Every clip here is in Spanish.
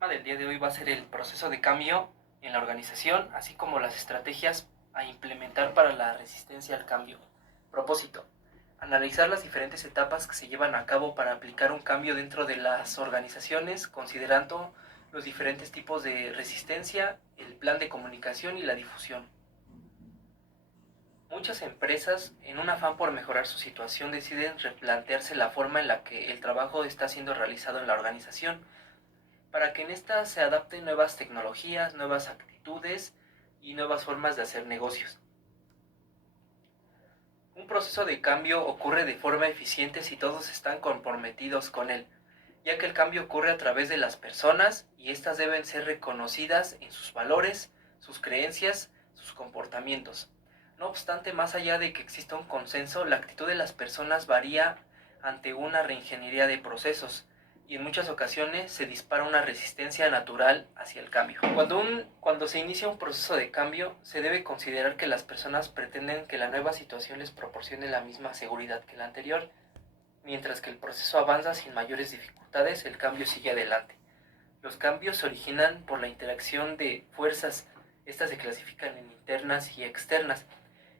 tema del día de hoy va a ser el proceso de cambio en la organización, así como las estrategias a implementar para la resistencia al cambio. Propósito: analizar las diferentes etapas que se llevan a cabo para aplicar un cambio dentro de las organizaciones, considerando los diferentes tipos de resistencia, el plan de comunicación y la difusión. Muchas empresas, en un afán por mejorar su situación, deciden replantearse la forma en la que el trabajo está siendo realizado en la organización, para que en esta se adapten nuevas tecnologías, nuevas actitudes y nuevas formas de hacer negocios. Un proceso de cambio ocurre de forma eficiente si todos están comprometidos con él, ya que el cambio ocurre a través de las personas y éstas deben ser reconocidas en sus valores, sus creencias, sus comportamientos. No obstante, más allá de que exista un consenso, la actitud de las personas varía ante una reingeniería de procesos, y en muchas ocasiones se dispara una resistencia natural hacia el cambio. Cuando se inicia un proceso de cambio, se debe considerar que las personas pretenden que la nueva situación les proporcione la misma seguridad que la anterior. Mientras que el proceso avanza sin mayores dificultades, el cambio sigue adelante. Los cambios se originan por la interacción de fuerzas. Estas se clasifican en internas y externas.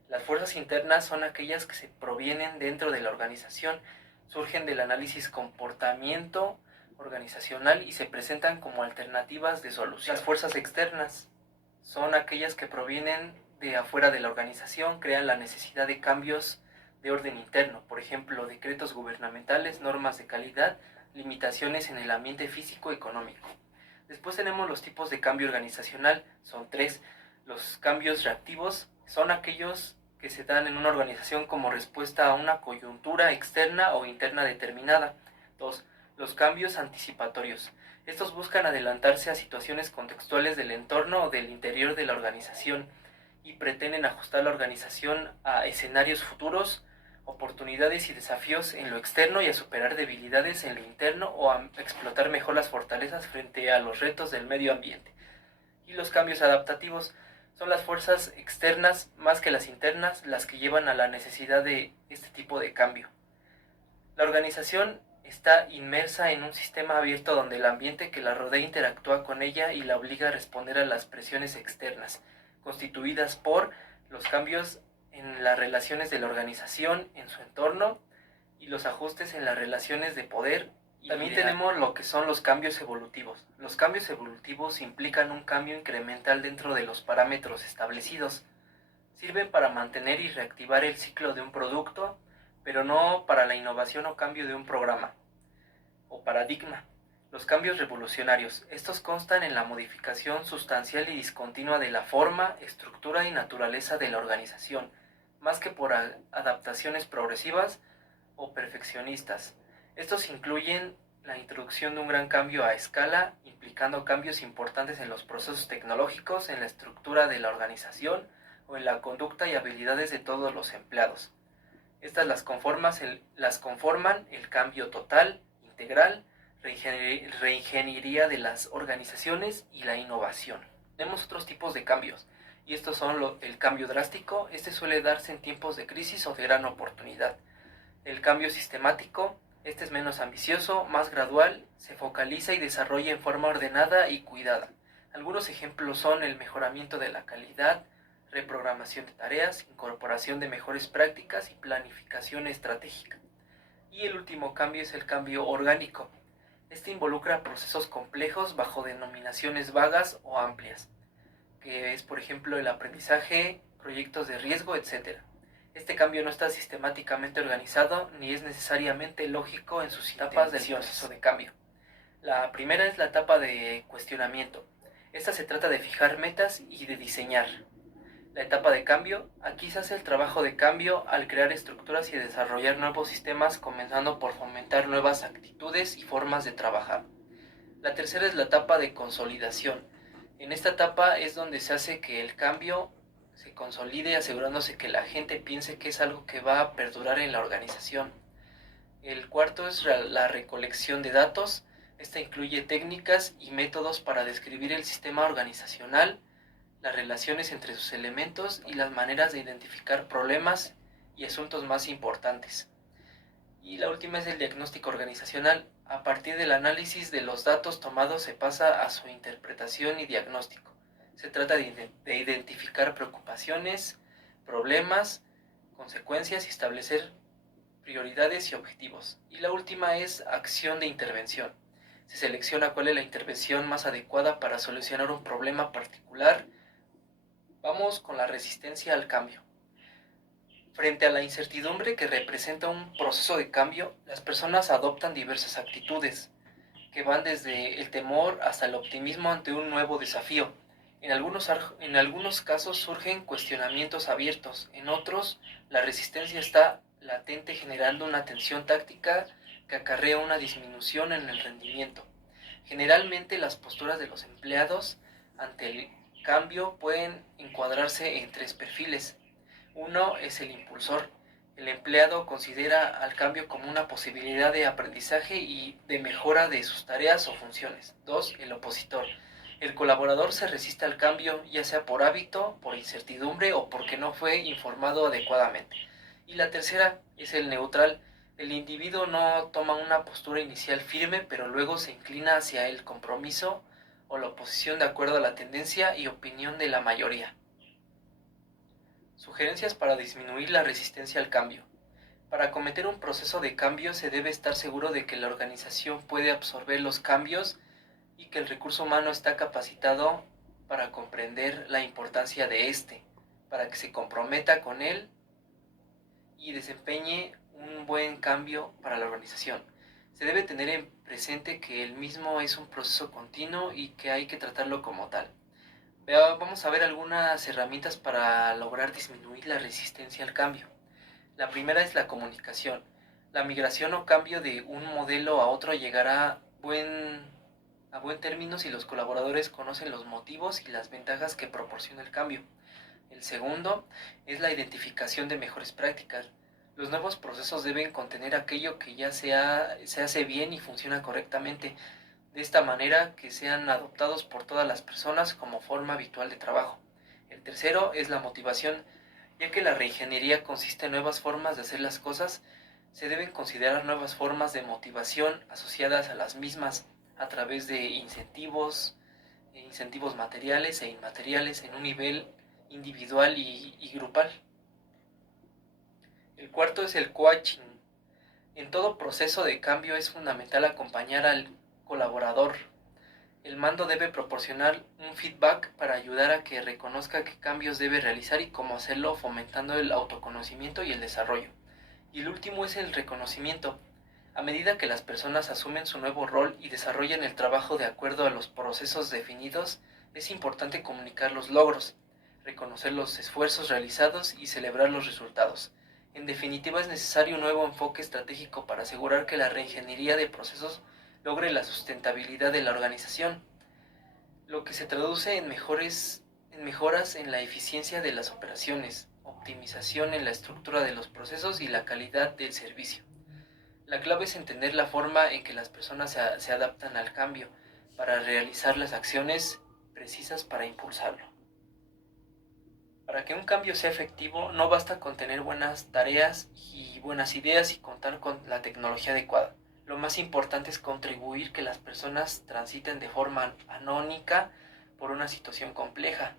Las fuerzas internas son aquellas que se provienen dentro de la organización, surgen del análisis comportamiento organizacional y se presentan como alternativas de solución. Las fuerzas externas son aquellas que provienen de afuera de la organización, crean la necesidad de cambios de orden interno, por ejemplo, decretos gubernamentales, normas de calidad, limitaciones en el ambiente físico-económico. Después tenemos los tipos de cambio organizacional, son tres. Los cambios reactivos son aquellos que se dan en una organización como respuesta a una coyuntura externa o interna determinada. 2. Los cambios anticipatorios. Estos buscan adelantarse a situaciones contextuales del entorno o del interior de la organización y pretenden ajustar la organización a escenarios futuros, oportunidades y desafíos en lo externo y a superar debilidades en lo interno o a explotar mejor las fortalezas frente a los retos del medio ambiente. Y los cambios adaptativos son las fuerzas externas más que las internas las que llevan a la necesidad de este tipo de cambio. La organización está inmersa en un sistema abierto donde el ambiente que la rodea interactúa con ella y la obliga a responder a las presiones externas, constituidas por los cambios en las relaciones de la organización en su entorno y los ajustes en las relaciones de poder. También tenemos lo que son los cambios evolutivos. Los cambios evolutivos implican un cambio incremental dentro de los parámetros establecidos. Sirven para mantener y reactivar el ciclo de un producto, pero no para la innovación o cambio de un programa o paradigma. Los cambios revolucionarios. Estos constan en la modificación sustancial y discontinua de la forma, estructura y naturaleza de la organización, más que por adaptaciones progresivas o perfeccionistas. Estos incluyen la introducción de un gran cambio a escala, implicando cambios importantes en los procesos tecnológicos, en la estructura de la organización o en la conducta y habilidades de todos los empleados. Estas las conforman el cambio total, integral, reingeniería de las organizaciones y la innovación. Tenemos otros tipos de cambios, y estos son el cambio drástico. Este suele darse en tiempos de crisis o de gran oportunidad. El cambio sistemático, este es menos ambicioso, más gradual, se focaliza y desarrolla en forma ordenada y cuidada. Algunos ejemplos son el mejoramiento de la calidad, reprogramación de tareas, incorporación de mejores prácticas y planificación estratégica. Y el último cambio es el cambio orgánico. Este involucra procesos complejos bajo denominaciones vagas o amplias, que es, por ejemplo, el aprendizaje, proyectos de riesgo, etc. Este cambio no está sistemáticamente organizado ni es necesariamente lógico en sus etapas del proceso de cambio. La primera es la etapa de cuestionamiento. Esta se trata de fijar metas y de diseñar. La etapa de cambio, aquí se hace el trabajo de cambio al crear estructuras y desarrollar nuevos sistemas, comenzando por fomentar nuevas actitudes y formas de trabajar. La tercera es la etapa de consolidación. En esta etapa es donde se hace que el cambio se consolide, asegurándose que la gente piense que es algo que va a perdurar en la organización. El cuarto es la recolección de datos. Esta incluye técnicas y métodos para describir el sistema organizacional, las relaciones entre sus elementos y las maneras de identificar problemas y asuntos más importantes. Y la última es el diagnóstico organizacional. A partir del análisis de los datos tomados se pasa a su interpretación y diagnóstico. Se trata de identificar preocupaciones, problemas, consecuencias y establecer prioridades y objetivos. Y la última es acción de intervención. Se selecciona cuál es la intervención más adecuada para solucionar un problema particular. Vamos con la resistencia al cambio. Frente a la incertidumbre que representa un proceso de cambio, las personas adoptan diversas actitudes, que van desde el temor hasta el optimismo ante un nuevo desafío. En algunos casos surgen cuestionamientos abiertos, en otros la resistencia está latente generando una tensión táctica que acarrea una disminución en el rendimiento. Generalmente las posturas de los empleados ante el cambio pueden encuadrarse en tres perfiles. Uno es el impulsor. El empleado considera al cambio como una posibilidad de aprendizaje y de mejora de sus tareas o funciones. 2. El opositor. El colaborador se resiste al cambio, ya sea por hábito, por incertidumbre o porque no fue informado adecuadamente. Y la tercera es el neutral. El individuo no toma una postura inicial firme, pero luego se inclina hacia el compromiso o la oposición de acuerdo a la tendencia y opinión de la mayoría. Sugerencias para disminuir la resistencia al cambio. Para acometer un proceso de cambio se debe estar seguro de que la organización puede absorber los cambios y que el recurso humano está capacitado para comprender la importancia de este, para que se comprometa con él y desempeñe un buen cambio para la organización. Se debe tener en presente que el mismo es un proceso continuo y que hay que tratarlo como tal. Vamos a ver algunas herramientas para lograr disminuir la resistencia al cambio. La primera es la comunicación. La migración o cambio de un modelo a otro llegará a buen término si los colaboradores conocen los motivos y las ventajas que proporciona el cambio. El segundo es la identificación de mejores prácticas. Los nuevos procesos deben contener aquello que ya se hace bien y funciona correctamente, de esta manera que sean adoptados por todas las personas como forma habitual de trabajo. El tercero es la motivación. Ya que la reingeniería consiste en nuevas formas de hacer las cosas, se deben considerar nuevas formas de motivación asociadas a las mismas a través de incentivos materiales e inmateriales en un nivel individual y grupal. El cuarto es el coaching. En todo proceso de cambio es fundamental acompañar al colaborador. El mando debe proporcionar un feedback para ayudar a que reconozca qué cambios debe realizar y cómo hacerlo, fomentando el autoconocimiento y el desarrollo. Y el último es el reconocimiento. A medida que las personas asumen su nuevo rol y desarrollan el trabajo de acuerdo a los procesos definidos, es importante comunicar los logros, reconocer los esfuerzos realizados y celebrar los resultados. En definitiva, es necesario un nuevo enfoque estratégico para asegurar que la reingeniería de procesos logre la sustentabilidad de la organización, lo que se traduce en mejoras en la eficiencia de las operaciones, optimización en la estructura de los procesos y la calidad del servicio. La clave es entender la forma en que las personas se adaptan al cambio para realizar las acciones precisas para impulsarlo. Para que un cambio sea efectivo, no basta con tener buenas tareas y buenas ideas y contar con la tecnología adecuada. Lo más importante es contribuir que las personas transiten de forma anónica por una situación compleja.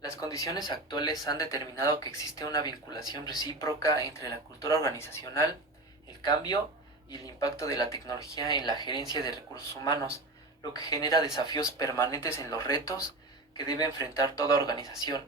Las condiciones actuales han determinado que existe una vinculación recíproca entre la cultura organizacional, el cambio y el impacto de la tecnología en la gerencia de recursos humanos, lo que genera desafíos permanentes en los retos que debe enfrentar toda organización.